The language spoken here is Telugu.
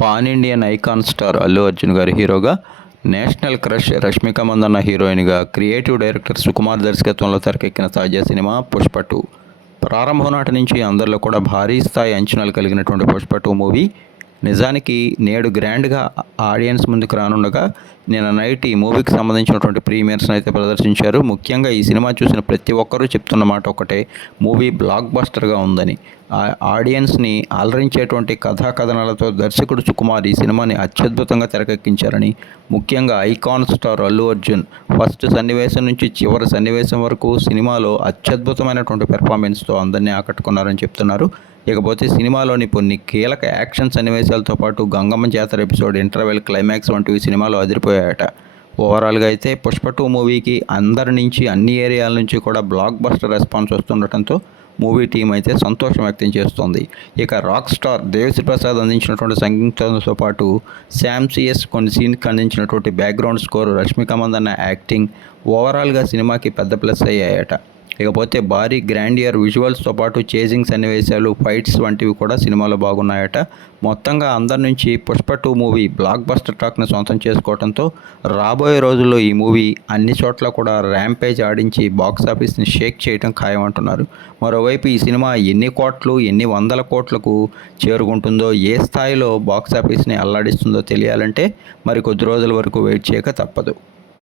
Pan Indian icon star Allu Arjun గారి హీరోగా, నేషనల్ క్రష్ రష్మిక మందన్న హీరోయిన్గా, క్రియేటివ్ డైరెక్టర్ సుకుమార్ దర్శకత్వంలో తెరకెక్కిన తాజా సినిమా 'పుష్ప 2'. ప్రారంభం నాటి నుంచి అందరిలో కూడా భారీ స్థాయి అంచనాలు కలిగినటువంటి 'పుష్ప 2' మూవీ నిజానికి నేడు గ్రాండ్గా ఆడియన్స్ ముందుకు రానుండగా, నిన్న నైట్ ఈ మూవీకి సంబంధించినటువంటి ప్రీమియర్స్ని అయితే ప్రదర్శించారు. ముఖ్యంగా ఈ సినిమా చూసిన ప్రతి ఒక్కరూ చెప్తున్న మాట ఒకటే, మూవీ బ్లాక్ బస్టర్గా ఉందని. ఆడియన్స్ని అలరించేటువంటి కథనాలతో దర్శకుడు సుకుమార్ ఈ సినిమాని అత్యద్భుతంగా తెరకెక్కించారని, ముఖ్యంగా icon star Allu Arjun first సన్నివేశం నుంచి చివరి సన్నివేశం వరకు సినిమాలో అత్యద్భుతమైనటువంటి పెర్ఫార్మెన్స్తో అందరినీ ఆకట్టుకున్నారని చెప్తున్నారు. ఇకపోతే సినిమాలోని కొన్ని కీలక యాక్షన్ సన్నివేశాలతో పాటు గంగమ్మ జాతర ఎపిసోడ్, ఇంటర్వెల్, క్లైమాక్స్ వంటివి సినిమాలో అదిరిపోయాయట. ఓవరాల్గా అయితే 'పుష్ప 2' మూవీకి అందరి నుంచి, అన్ని ఏరియాల నుంచి కూడా బ్లాక్ బస్టర్ రెస్పాన్స్ వస్తుండటంతో మూవీ టీం అయితే సంతోషం వ్యక్తం చేస్తోంది. ఇక రాక్ స్టార్ దేవిశ్రీ ప్రసాద్ అందించినటువంటి సంగీతంతో పాటు శామ్ సిఎస్ కొన్ని సీన్కి అందించినటువంటి background score, Rashmika Mandanna acting ఓవరాల్గా సినిమాకి పెద్ద ప్లస్ అయ్యాయట. ఇకపోతే భారీ గ్రాండియర్ విజువల్స్తో పాటు చేజింగ్ సన్నివేశాలు, ఫైట్స్ వంటివి కూడా సినిమాలో బాగున్నాయట. మొత్తంగా అందరి నుంచి 'పుష్ప 2' మూవీ బ్లాక్ బస్టర్ టాక్ని సొంతం చేసుకోవడంతో రాబోయే రోజుల్లో ఈ మూవీ అన్ని చోట్ల కూడా ర్యాంపేజ్ ఆడించి బాక్సాఫీస్ని షేక్ చేయడం ఖాయమంటున్నారు. మరోవైపు ఈ సినిమా ఎన్ని కోట్లు, ఎన్ని వందల కోట్లకు చేరుకుంటుందో, ఏ స్థాయిలో బాక్సాఫీస్ని అల్లాడిస్తుందో తెలియాలంటే మరి కొద్ది రోజుల వరకు వెయిట్ చేయక తప్పదు.